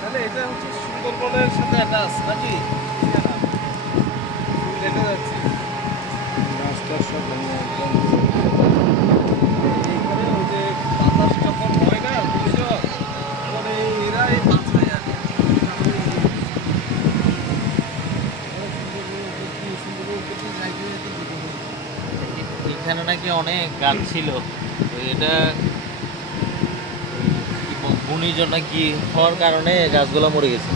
তাহলে এটা হচ্ছে সুন্দরবনের সাথে অ্যাটাচ নাকি? দেখা যাচ্ছে রাস্তার সব এইখানে ওই যে বাতাস যখন হয় না ঘূর্ণিঝড়, তখন এরাই বাঁচায় আর কি। এখানে নাকি অনেক গাছ ছিল, তো এটা ঘূর্ণিঝড় নাকি হওয়ার কারণে গাছগুলো মরে গেছে।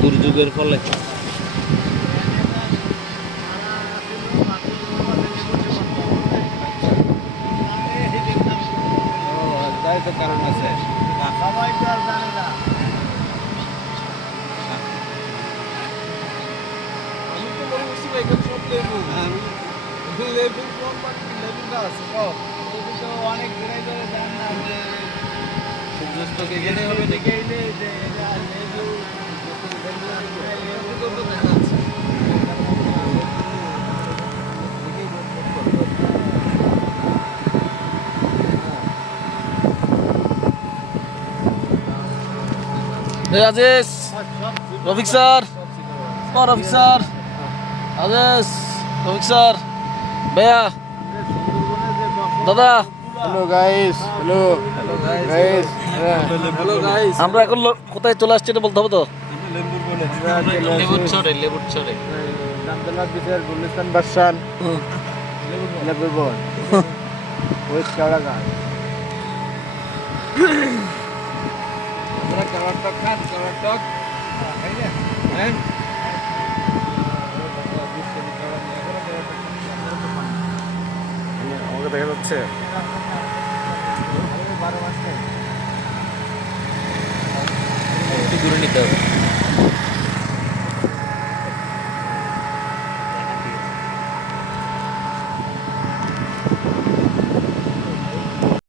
দুর্যোগের ফলে তাই তো কারণ আছে। সবাই তো আর জানে না। আমি তো মনে করছি ভাই এখানে সব লেবু। লেবু কম বাকি লেবু গাছ সব। লেবু তো অনেক ঘুরে ঘুরে যান না যে সূর্যাস্তকে এখানে হবে নাকি? এই যে এটা লেবু লেবু তো দেখা যাচ্ছে। রাজেশ, রফিক স্যার, ও রফিক স্যার, রাজেশ, রফিক স্যার, ভাইয়া, দাদা, hello guys, hello guys, hello guys, আমরা এখন কোথায় চলে আসছি এটা বলতে হবে তো? লেবুর ছড়ে জামতলা বিচের গুলিস্তান বাসান লেবুর বন ওই কেওড়া গাছ। আমরা কালার টক খান, কালার টক। হ্যাঁ আমাকে দেখা যাচ্ছে একটু দূরে নিতে হবে।